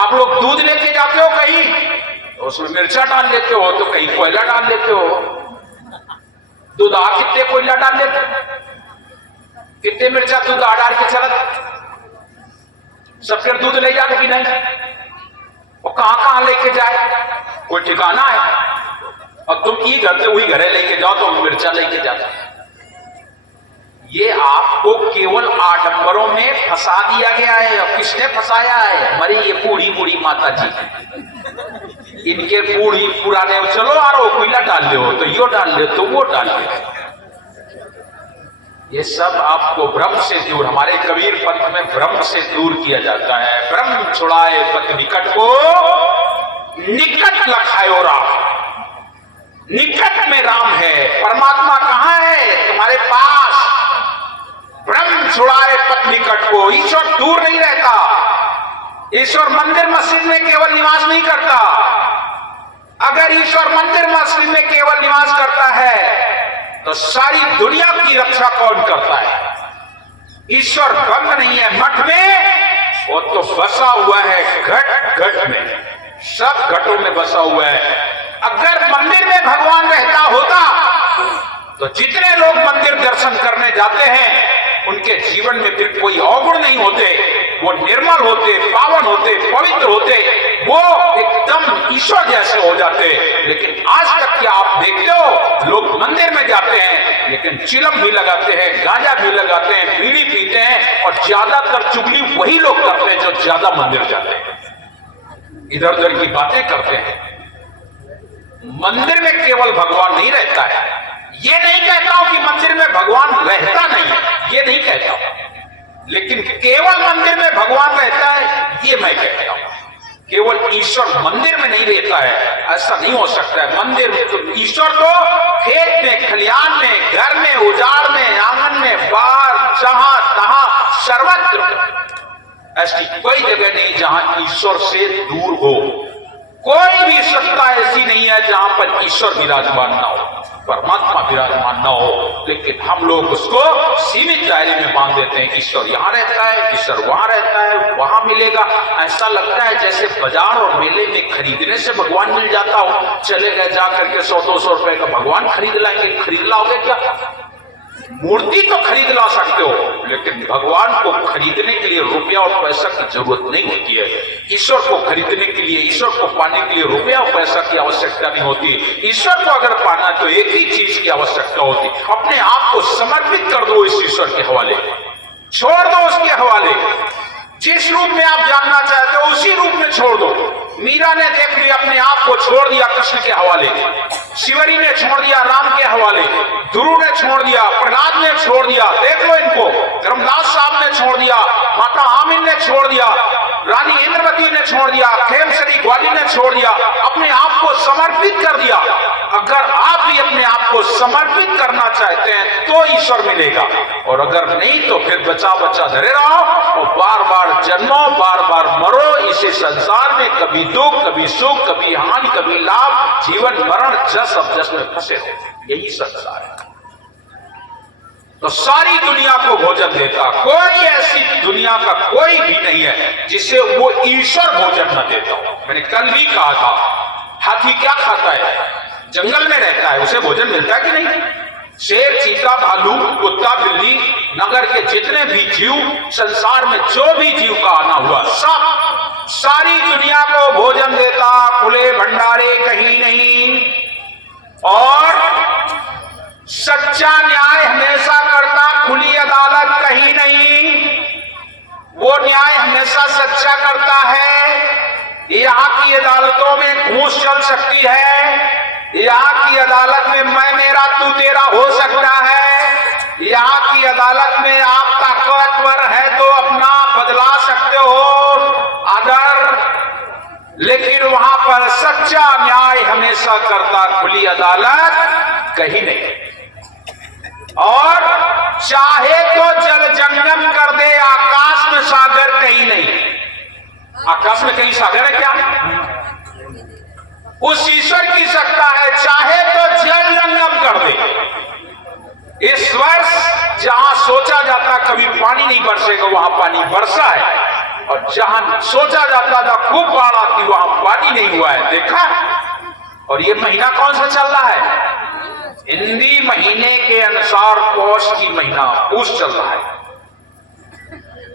आप लोग दूध लेके जाते हो कहीं तो उसमें मिर्चा डाल लेते हो, तो कहीं कोयला डाल लेते हो। दूध आ कितने कोयला डाल लेते हो, कितने मिर्चा दूध आ डाल के चलत, सब फिर दूध ले जाते कि नहीं, वो कहां कहां लेके जाए, कोई ठिकाना है। और तुम ये घर से वही घरे लेके जाओ तो मिर्चा लेके जाते। ये आपको केवल आडंबरों में फंसा दिया गया है। और किसने फंसाया है? हमारी ये बूढ़ी बूढ़ी माता जी, इनके बूढ़ी पुराने, चलो आरो कोयला डाल दो तो यो डाल दो तो वो डाल दो। ये सब आपको भ्रम से दूर, हमारे कबीर पंथ में भ्रम से दूर किया जाता है। भ्रम छुड़ाए पथ निकट को, निकट लखायो राम। निकट में राम है, परमात्मा कहां है? तुम्हारे पास। भ्रम छुड़ाए पथ निकट को। ईश्वर दूर नहीं रहता। ईश्वर मंदिर मस्जिद में केवल निवास नहीं करता। अगर ईश्वर मंदिर मस्जिद में केवल निवास करता है तो सारी दुनिया की रक्षा कौन करता है? ईश्वर बंद नहीं है मठ में, वो तो बसा हुआ है घट घट में, सब घटों में बसा हुआ है। अगर मंदिर में भगवान रहता होता तो जितने लोग मंदिर दर्शन करने जाते हैं उनके जीवन में फिर कोई अवगुण नहीं होते, वो निर्मल होते, पावन होते, पवित्र होते, वो एकदम ईश्वर जैसे हो जाते। लेकिन आज तक क्या आप देखते हो, लोग मंदिर में जाते हैं लेकिन चिलम भी लगाते हैं, गांजा भी लगाते हैं, बीड़ी पीते हैं, और ज्यादातर चुगली वही लोग करते हैं जो ज्यादा मंदिर जाते हैं, इधर उधर की बातें करते हैं। मंदिर में केवल भगवान नहीं रहता है। ये नहीं कहता हूं कि मंदिर में भगवान रहता नहीं, ये नहीं कहता हूं, लेकिन केवल मंदिर में भगवान रहता है ये मैं कहता हूं। केवल ईश्वर मंदिर में नहीं रहता है, ऐसा नहीं हो सकता है। मंदिर तो ईश्वर तो खेत में, खलिहान में, घर में, उजाड़ में, आंगन में, बाहर, जहां तहां, सर्वत्र ऐसी कोई जगह नहीं जहां ईश्वर से दूर हो। कोई भी सत्ता ऐसी नहीं है जहां पर ईश्वर विराजमान ना हो, परमात्मा विराजमान ना हो। लेकिन हम लोग उसको सीमित दायरे में बांध देते हैं। ईश्वर यहां रहता है, ईश्वर वहां रहता है, वहां मिलेगा। ऐसा लगता है जैसे बाजार और मेले में खरीदने से भगवान मिल जाता हो। चले गए जा करके 100-200 रुपए का भगवान खरीद लाएंगे। खरीद लाओगे क्या? मूर्ति तो खरीद ला सकते हो, लेकिन भगवान को खरीदने के लिए रुपया और पैसा की जरूरत नहीं होती है। ईश्वर को खरीदने के लिए, ईश्वर को पाने के लिए रुपया और पैसा की आवश्यकता नहीं होती। ईश्वर को अगर पाना तो एक ही चीज की आवश्यकता होती, अपने आप को समर्पित कर दो इस ईश्वर के हवाले, छोड़ दो उसके हवाले। जिस रूप में आप जानना चाहते हो उसी रूप में छोड़ दो। मीरा ने देख लिया, अपने आप को छोड़ दिया कृष्ण के हवाले, शिवरी ने छोड़ दिया राम के हवाले, ध्रुव ने छोड़ दिया, प्रहलाद ने छोड़ दिया, देख लो इनको, धर्मदास साहब ने छोड़ दिया, माता आमिन ने छोड़ दिया, रानी इंद्रवती ने छोड़ दिया, खेमश्री ग्वाली ने छोड़ दिया, अपने आप को समर्पित कर दिया। अगर आप भी अपने आप को समर्पित करना चाहते हैं तो ईश्वर मिलेगा, और अगर नहीं तो फिर बचा बचा धरे रहो और बार बार जन्मो, बार बार मरो। इसी संसार में कभी दुख, कभी सुख, कभी हानि, कभी लाभ, जीवन मरण जस अब जस में फंसे हो। यही संसार है। तो सारी दुनिया को भोजन देता, कोई ऐसी दुनिया का कोई भी नहीं है जिसे वो ईश्वर भोजन न देता हो। मैंने कल भी कहा था, हाथी क्या खाता है? जंगल में रहता है, उसे भोजन मिलता है कि नहीं? शेर, चीता, भालू, कुत्ता, बिल्ली, नगर के जितने भी जीव, संसार में जो भी जीव का आना हुआ, सब सारी दुनिया को भोजन देता, खुले भंडारे कहीं नहीं, और सच्चा न्याय हमेशा करता, खुली अदालत कहीं नहीं। वो न्याय हमेशा सच्चा करता है। यहाँ की अदालतों में घूस चल सकती है, यहाँ की अदालत में मैं मेरा तू तेरा हो सकता है, यहाँ की अदालत में आप ताकतवर है तो अपना बदला सकते हो अदर, लेकिन वहां पर सच्चा न्याय हमेशा करता, खुली अदालत कहीं नहीं। और चाहे तो जल जंगम कर दे, आकाश में सागर कहीं नहीं। आकाश में कहीं सागर है क्या? उस ईश्वर की सत्ता है, चाहे तो जल जंगम कर दे। इस वर्ष जहां सोचा जाता कभी पानी नहीं बरसेगा, वहां पानी बरसा है, और जहां सोचा जाता था खूब हुआ है, देखा? और ये महीना कौन सा चल रहा है? हिंदी महीने के अनुसार पौष की महीना पूष चल रहा है।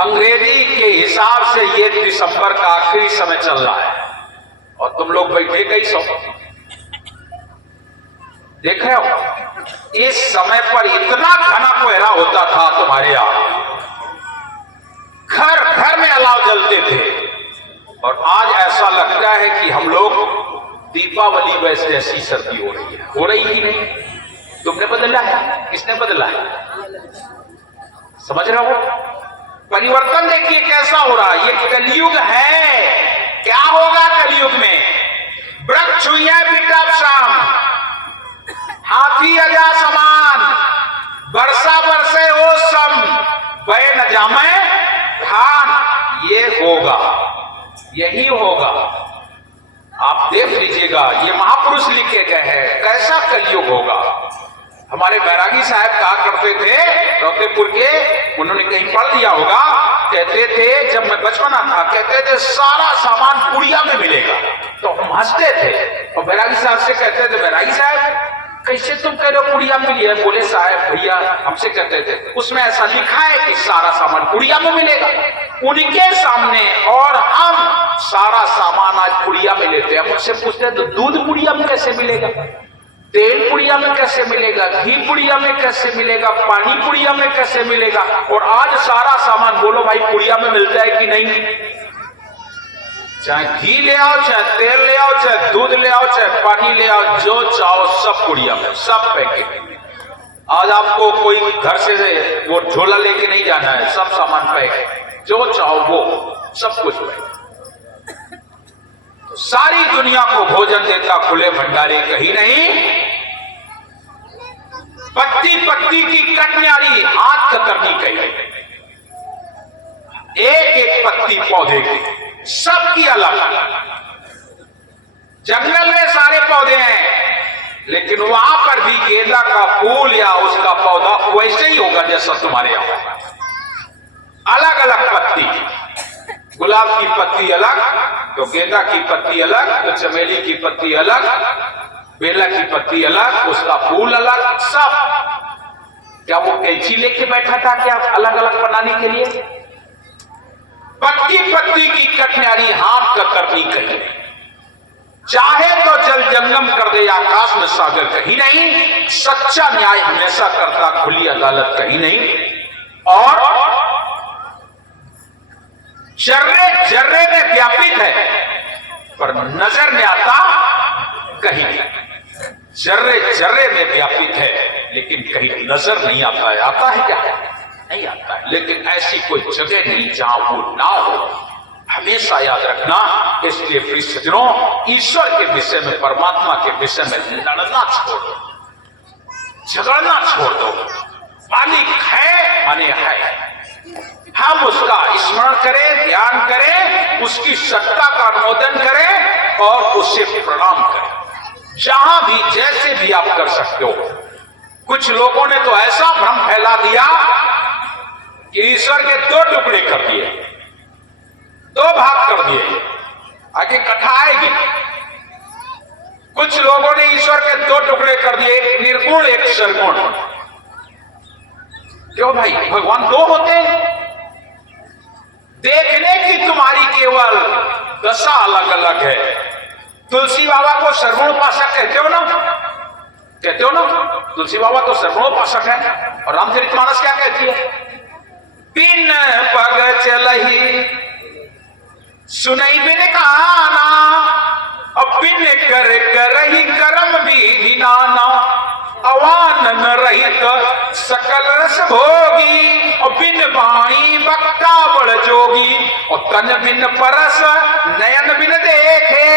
अंग्रेजी के हिसाब से ये दिसंबर का आखिरी समय चल रहा है और तुम लोग बैठे कई सौ देख रहे हो। इस समय पर इतना घना कोहरा होता था तुम्हारे यहां, घर घर में अलाव जलते थे, और आज ऐसा लगता है कि हम लोग दीपावली वैसे ऐसी सर्दी हो रही है। हो रही ही नहीं। तुमने बदला है, किसने बदला है? समझ रहे हो? परिवर्तन देखिए कैसा हो रहा है। ये कलयुग है। क्या होगा कलयुग में? वृक्ष हुई है बिकट शाम, हाथी अजा समान, वर्षा बरसे ओ सम, बय न जामे धान। ये होगा, यही होगा। आप देख लीजिएगा, ये महापुरुष लिखे गए हैं कैसा कलयुग होगा। हमारे बैरागी साहब कहा करते थे रौतेपुर के, उन्होंने कहीं पढ़ दिया होगा, कहते थे जब मैं बचपना था, कहते थे सारा सामान पुड़िया में मिलेगा। तो हम हंसते थे और बैरागी साहब से कहते थे, बैरागी साहब कैसे तुम कह रहे हो पुड़िया मिली है? बोले साहब भैया, हमसे कहते थे उसमें ऐसा लिखा है कि सारा सामान पुड़िया में मिलेगा। उनके सामने और हम सारा सामान आज पुड़िया में लेते हैं। मुझसे पूछते हैं तो दूध पुड़िया में कैसे मिलेगा, तेल पुड़िया में कैसे मिलेगा, घी पुड़िया में कैसे मिलेगा, पानी पुड़िया में कैसे मिलेगा? और आज सारा सामान बोलो भाई पुड़िया में मिलता है कि नहीं? चाहे घी ले आओ, चाहे तेल ले आओ, चाहे दूध ले आओ, चाहे पानी ले आओ, जो चाहो सब पुड़िया में, सब पैकेट। आज आपको कोई घर से वो झोला लेके नहीं जाना है, सब सामान पैक, जो चाहो वो सब कुछ पैक। सारी दुनिया को भोजन देता खुले भंडारे कहीं नहीं। पत्ती पत्ती की कटनारी हाथ कतरनी कहीं। एक एक पत्ती पौधे की सबकी अलग। जंगल में सारे पौधे हैं, लेकिन वहां पर भी गेंदा का फूल या उसका पौधा वैसे ही होगा जैसा तुम्हारे यहां। अलग अलग पत्ती, गुलाब की पत्ती अलग, तो गेंदा की पत्ती अलग, तो चमेली की पत्ती अलग, बेला की पत्ती अलग, उसका फूल अलग, सब। क्या वो कैंची लेके बैठा था क्या अलग अलग बनाने के लिए? पत्ती पत्ती की कटनारी हाथ कतरनी कहीं। चाहे तो जल जंगम कर दे आकाश में सागर कहीं नहीं। सच्चा न्याय हमेशा करता खुली अदालत कहीं नहीं। और जर्रे जर्रे में व्यापित है पर नजर में आता कहीं नहीं। जर्रे जर्रे में व्यापित है लेकिन कहीं नजर नहीं आता है। आता है क्या? नहीं आता है। लेकिन ऐसी कोई जगह नहीं जहां वो ना हो। हमेशा याद रखना। इसलिए प्रिय सज्जनों, ईश्वर के विषय में, परमात्मा के विषय में लड़ना छोड़ दो, झगड़ना छोड़ दो। मालिक है माने है, हम उसका स्मरण करें, ध्यान करें, उसकी सत्ता का अनुमोदन करें और उसे प्रणाम करें जहां भी जैसे भी आप कर सकते हो। कुछ लोगों ने तो ऐसा भ्रम फैला दिया कि ईश्वर के दो टुकड़े कर दिए, दो भाग कर दिए। आगे कथा आएगी। कुछ लोगों ने ईश्वर के दो टुकड़े कर दिए, एक निर्गुण एक सरगुण। क्यों भाई, भगवान दो होते हैं? देखने की तुम्हारी केवल दशा अलग अलग है। तुलसी बाबा को सरगुण उपासक कहते हो ना? कहते हो ना? तुलसी बाबा तो सरगुण उपासक है। और रामचरितमानस क्या कहती है? बिन पग चलही सुनई बिन काना, अब बिन कर करही कर्म विधि नाना, अवान रहित सकल रस भोगी, और बिन वाणी वक्ता बड़ जोगी, और तन बिन परस नयन बिन देखे,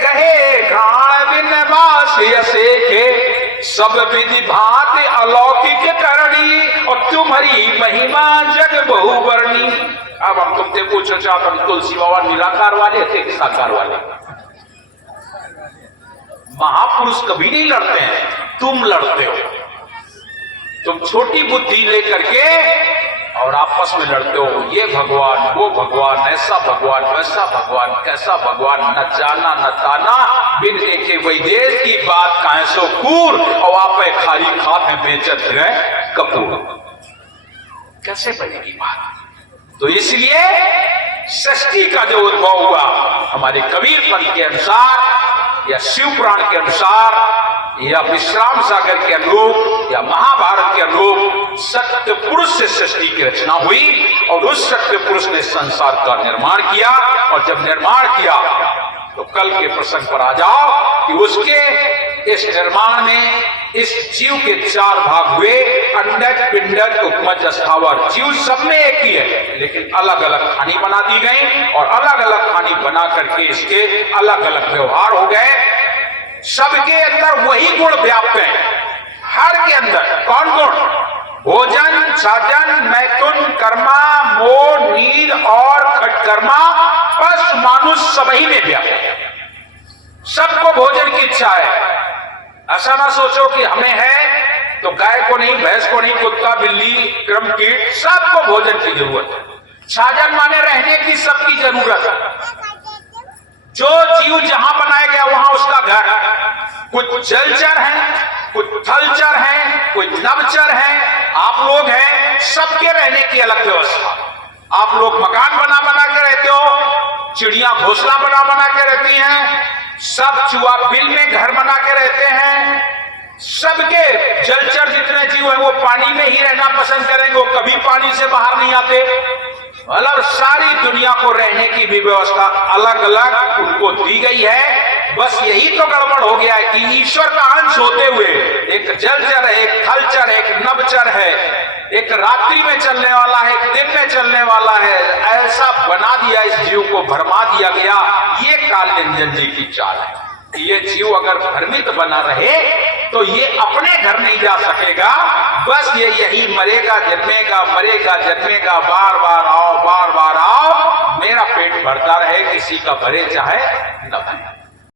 कहे घाण बिन बास सेखे, सब विधि भांति अलौकिक करणी, और तुम्हारी महिमा जग बहु वर्णी। अब हम तुमसे पूछो चाहते हम तुलसी बाबा निराकार वाले थे कि साकार वाले? महापुरुष कभी नहीं लड़ते हैं, तुम लड़ते हो। तुम छोटी बुद्धि लेकर के और आपस में लड़ते हो, ये भगवान वो भगवान, ऐसा भगवान वैसा भगवान, कैसा भगवान, न जाना न ताना, बिन देखे वही देश की बात काहे सो कूर, और आप खाली खात में बेचत रहे कपूर। कैसे बनेगी बात? तो इसलिए षष्ठी का जो उद्भव हुआ हमारे कबीर पंथ के अनुसार या शिव पुराण के अनुसार या विश्राम सागर के अनुरूप या महाभारत के अनुरूप सत्य पुरुष से षष्ठी की रचना हुई, और उस सत्य पुरुष ने संसार का निर्माण किया। और जब निर्माण किया तो कल के प्रसंग पर आ जाओ कि उसके इस निर्माण में इस जीव के 4 भाग हुए, अंडज पिंडज उपमज स्थावर। जीव सब में एक ही है, लेकिन अलग अलग खानी बना दी गई, और अलग अलग खानी बना करके इसके अलग अलग व्यवहार हो गए। सबके अंदर वही गुण व्याप्त हैं, हर के अंदर। कौन गुण? भोजन, साजन, मैथुन, कर्मा, मोह, नीर और खटकर्मा, पशु मानुष सभी में व्याप्त है। सबको भोजन की इच्छा है। ऐसा ना सोचो कि हमें है तो गाय को नहीं, भैंस को नहीं, कुत्ता बिल्ली क्रम कीट सबको भोजन की जरूरत है। साजन माने रहने की सबकी जरूरत है। जो जीव जहां बनाया गया वहां उसका घर। कुछ जलचर हैं, कुछ थलचर हैं, कुछ नभचर हैं, आप लोग हैं, सबके रहने की अलग व्यवस्था। आप लोग मकान बना बना के रहते हो, चिड़िया घोंसला बना बना के रहती हैं, सब चूहा बिल में घर बना के रहते हैं। सबके जलचर जितने जीव हैं वो पानी में ही रहना पसंद करेंगे, वो कभी पानी से बाहर नहीं आते। मतलब सारी दुनिया को रहने की भी व्यवस्था अलग अलग उनको दी गई है। बस यही तो गड़बड़ हो गया है कि ईश्वर का अंश होते हुए एक जलचर है, एक थलचर है, एक नभचर है, एक रात्रि में चलने वाला है, एक दिन में चलने वाला है, ऐसा बना दिया, इस जीव को भरमा दिया गया। ये कालनिरंजन जी की चाल है। ये जीव अगर भ्रमित बना रहे तो ये अपने घर नहीं जा सकेगा। बस ये यही मरेगा जन्मेगा, मरेगा जन्मेगा, बार बार आओ, बार बार आओ, मेरा पेट भरता रहे, किसी का भरे चाहे न भरे।